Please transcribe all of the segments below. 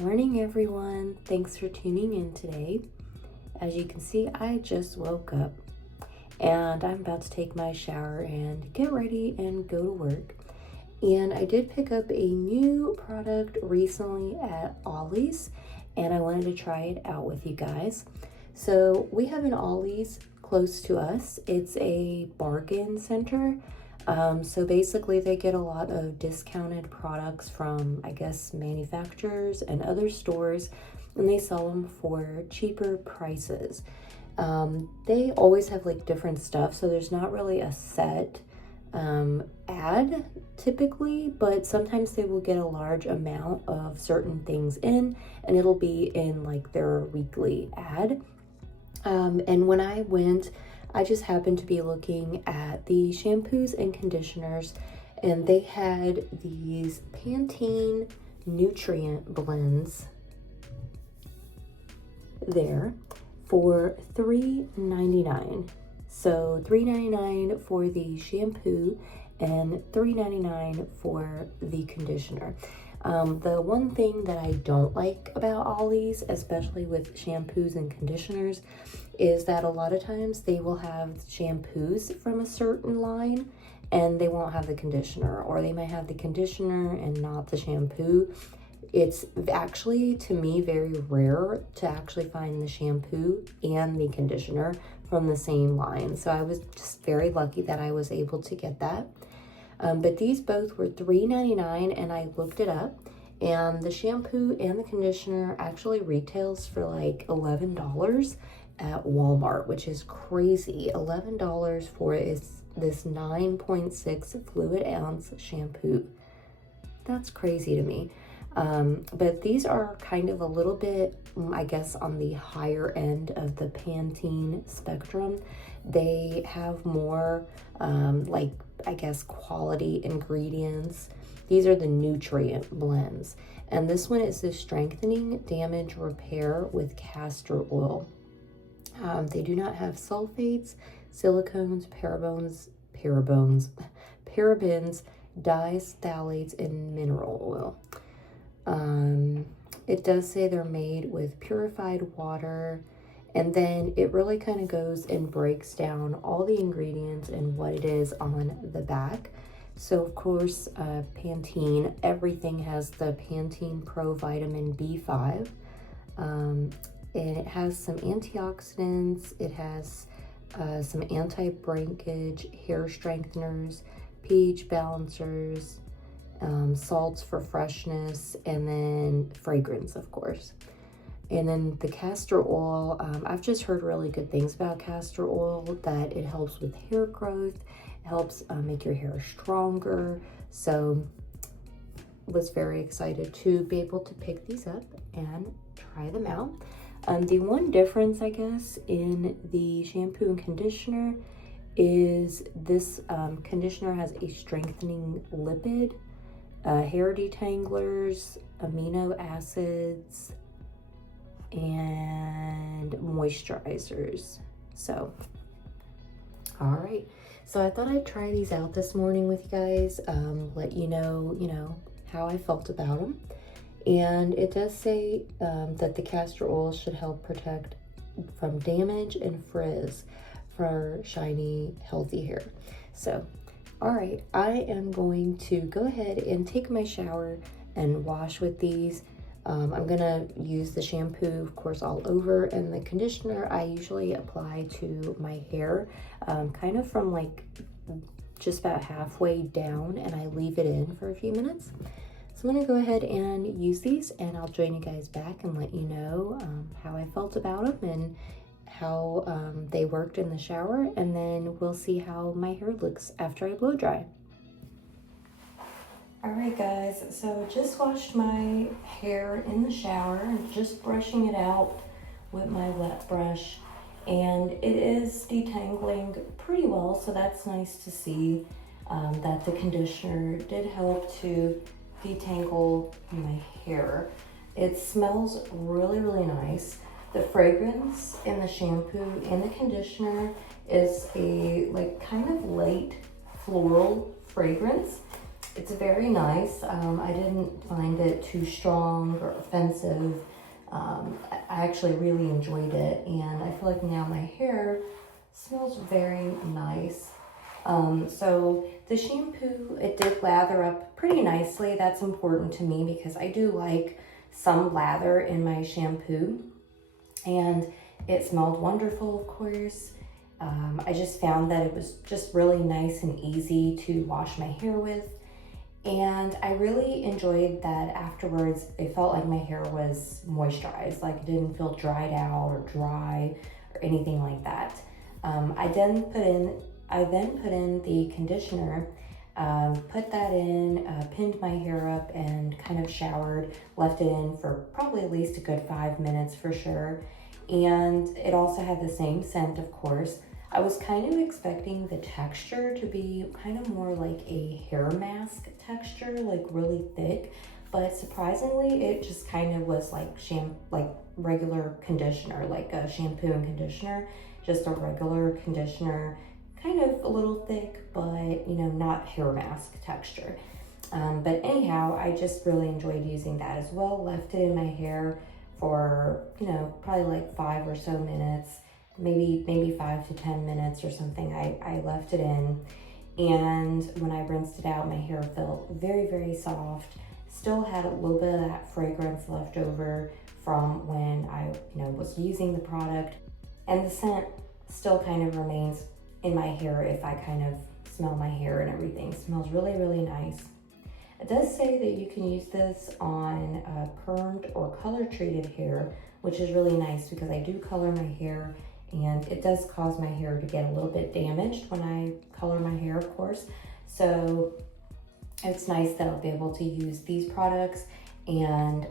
Morning everyone, thanks for tuning in today. As you can see, I just woke up and I'm about to take my shower and get ready and go to work. And I did pick up a new product recently at Ollie's and I wanted to try it out with you guys. So we have an Ollie's close to us. It's a bargain center. So basically they get a lot of discounted products from, I guess, manufacturers and other stores, and they sell them for cheaper prices. They always have like different stuff, so there's not really a set ad typically, but sometimes they will get a large amount of certain things in, and it'll be in like their weekly ad. And when I went, I just happened to be looking at the shampoos and conditioners, and they had these Pantene nutrient blends there for $3.99. So $3.99 for the shampoo and $3.99 for the conditioner. The one thing that I don't like about Ollie's, especially with shampoos and conditioners, is that a lot of times they will have shampoos from a certain line and they won't have the conditioner, or they might have the conditioner and not the shampoo. It's actually, to me, very rare to actually find the shampoo and the conditioner from the same line. So I was just very lucky that I was able to get that. But these both were $3.99, and I looked it up, and the shampoo and the conditioner actually retails for like $11 at Walmart, which is crazy. $11 for this 9.6 fluid ounce shampoo. That's crazy to me. But these are kind of a little bit, I guess, on the higher end of the Pantene spectrum. They have more like, I guess, quality ingredients. These are the nutrient blends, and this one is the strengthening damage repair with castor oil. They do not have sulfates, silicones, parabens, dyes, phthalates, and mineral oil. It does say they're made with purified water, and then it really kind of goes and breaks down all the ingredients and what it is on the back. So of course, Pantene, everything has the Pantene Pro Vitamin B5, and it has some antioxidants, it has some anti-breakage, hair strengtheners, pH balancers, salts for freshness, and then fragrance, of course. And then the castor oil, I've just heard really good things about castor oil, that it helps with hair growth, helps make your hair stronger. So was very excited to be able to pick these up and try them out. The one difference, I guess, in the shampoo and conditioner is this conditioner has a strengthening lipid, hair detanglers, amino acids, and moisturizers. So, all right. So I thought I'd try these out this morning with you guys, let you know, how I felt about them. And it does say that the castor oil should help protect from damage and frizz for shiny, healthy hair. So, all right, I am going to go ahead and take my shower and wash with these. I'm gonna use the shampoo, of course, all over, and the conditioner I usually apply to my hair, kind of from like just about halfway down, and I leave it in for a few minutes. So I'm gonna go ahead and use these, and I'll join you guys back and let you know how I felt about them and how they worked in the shower, and then we'll see how my hair looks after I blow dry. All right guys, so just washed my hair in the shower and just brushing it out with my wet brush, and it is detangling pretty well, so that's nice to see that the conditioner did help to detangle my hair. It smells really, really nice. The fragrance in the shampoo and the conditioner is a like kind of light floral fragrance. It's very nice. I didn't find it too strong or offensive. I actually really enjoyed it, and I feel like now my hair smells very nice. So the shampoo, it did lather up pretty nicely. That's important to me because I do like some lather in my shampoo, and it smelled wonderful, of course. I just found that it was just really nice and easy to wash my hair with. And I really enjoyed that afterwards. It felt like my hair was moisturized, like it didn't feel dried out or dry or anything like that. I then put in the conditioner, put that in, pinned my hair up and kind of showered, left it in for probably at least a good 5 minutes for sure. And it also had the same scent, of course. I was kind of expecting the texture to be kind of more like a hair mask texture, like really thick, but surprisingly it just kind of was like regular conditioner, like a shampoo and conditioner, just a regular conditioner, kind of a little thick, but you know, not hair mask texture. But anyhow, I just really enjoyed using that as well. Left it in my hair for, you know, probably like 5 or so minutes. Maybe 5 to 10 minutes or something. I left it in, and when I rinsed it out, my hair felt very, very soft. Still had a little bit of that fragrance left over from when I, you know, was using the product, and the scent still kind of remains in my hair if I kind of smell my hair and everything. It smells really, really nice. It does say that you can use this on permed or color treated hair, which is really nice because I do color my hair, and it does cause my hair to get a little bit damaged when I color my hair, of course. So it's nice that I'll be able to use these products, and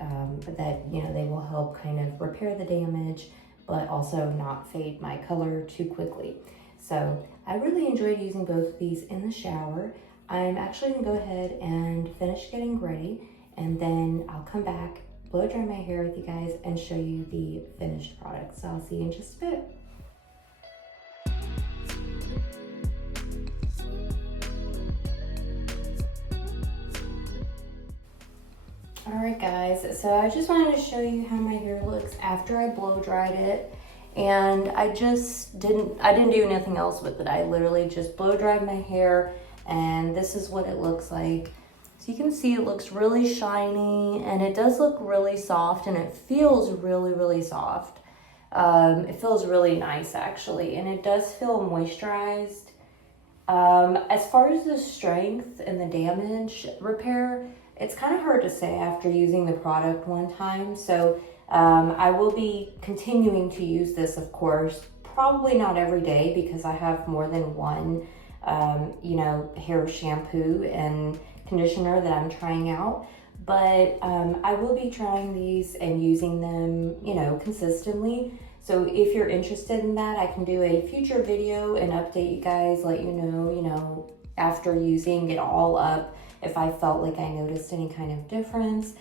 that, you know, they will help kind of repair the damage, but also not fade my color too quickly. So I really enjoyed using both of these in the shower. I'm actually gonna go ahead and finish getting ready, and then I'll come back, blow dry my hair with you guys, and show you the finished product. So I'll see you in just a bit. Alright guys, so I just wanted to show you how my hair looks after I blow dried it. And I didn't do anything else with it. I literally just blow dried my hair, and this is what it looks like. So you can see it looks really shiny, and it does look really soft, and it feels really, really soft. It feels really nice actually, and it does feel moisturized. As far as the strength and the damage repair, it's kind of hard to say after using the product one time. So I will be continuing to use this, of course, probably not every day because I have more than one, you know, hair shampoo and conditioner that I'm trying out. But I will be trying these and using them, you know, consistently. So if you're interested in that, I can do a future video and update you guys, let you know, after using it all up, if I felt like I noticed any kind of difference.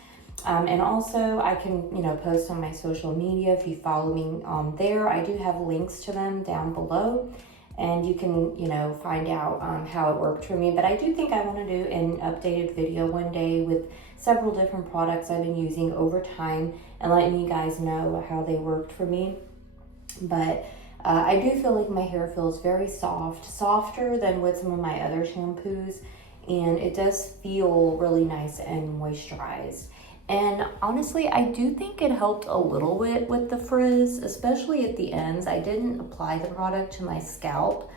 And also I can, you know, post on my social media. If you follow me on there, I do have links to them down below, and you can, you know, find out how it worked for me. But I do think I want to do an updated video one day with several different products I've been using over time and letting you guys know how they worked for me. But I do feel like my hair feels very soft, softer than with some of my other shampoos, and it does feel really nice and moisturized. And honestly, I do think it helped a little bit with the frizz, especially at the ends. I didn't apply the product to my scalp.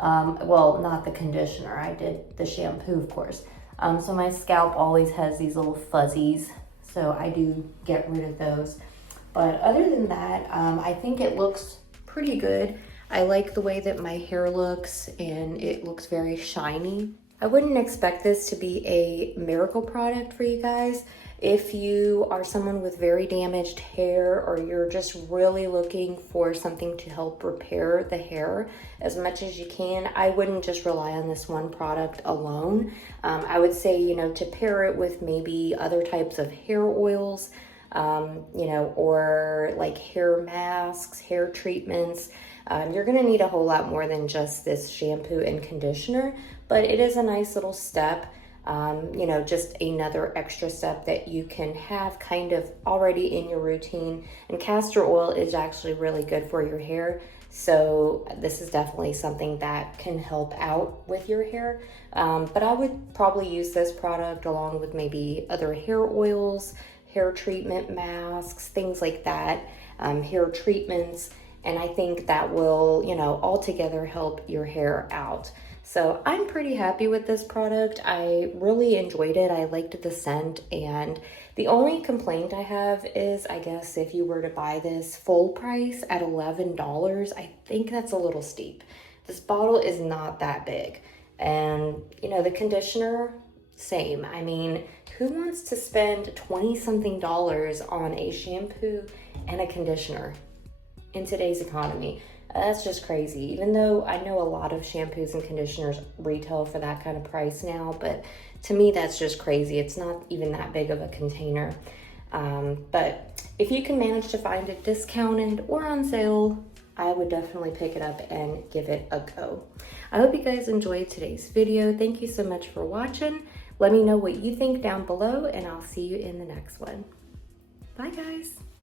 Well, not the conditioner. I did the shampoo, of course. So my scalp always has these little fuzzies, so I do get rid of those. But other than that, I think it looks pretty good. I like the way that my hair looks, and it looks very shiny. I wouldn't expect this to be a miracle product for you guys. If you are someone with very damaged hair, or you're just really looking for something to help repair the hair as much as you can, I wouldn't just rely on this one product alone. I would say, you know, to pair it with maybe other types of hair oils, you know, or like hair masks, hair treatments. You're gonna need a whole lot more than just this shampoo and conditioner, but it is a nice little step. You know, just another extra step that you can have kind of already in your routine. And castor oil is actually really good for your hair. So this is definitely something that can help out with your hair. But I would probably use this product along with maybe other hair oils, hair treatment masks, things like that, hair treatments. And I think that will, you know, altogether help your hair out. So I'm pretty happy with this product. I really enjoyed it. I liked the scent, and the only complaint I have is, I guess if you were to buy this full price at $11, I think that's a little steep. This bottle is not that big. And, you know, the conditioner, same. I mean, who wants to spend 20-something dollars on a shampoo and a conditioner in today's economy? That's just crazy. Even though I know a lot of shampoos and conditioners retail for that kind of price now, but to me, that's just crazy. It's not even that big of a container. But if you can manage to find it discounted or on sale, I would definitely pick it up and give it a go. I hope you guys enjoyed today's video. Thank you so much for watching. Let me know what you think down below, and I'll see you in the next one. Bye, guys.